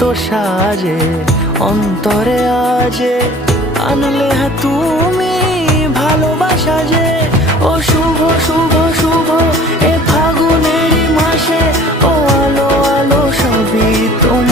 এত সাজে অন্তরে আজে আনলে হ্যাঁ তুমি ভালোবাসা যে। ও শুভ শুভ শুভ এ ফাগুনেরই মাসে, ও আলো আলো সবই তোমার।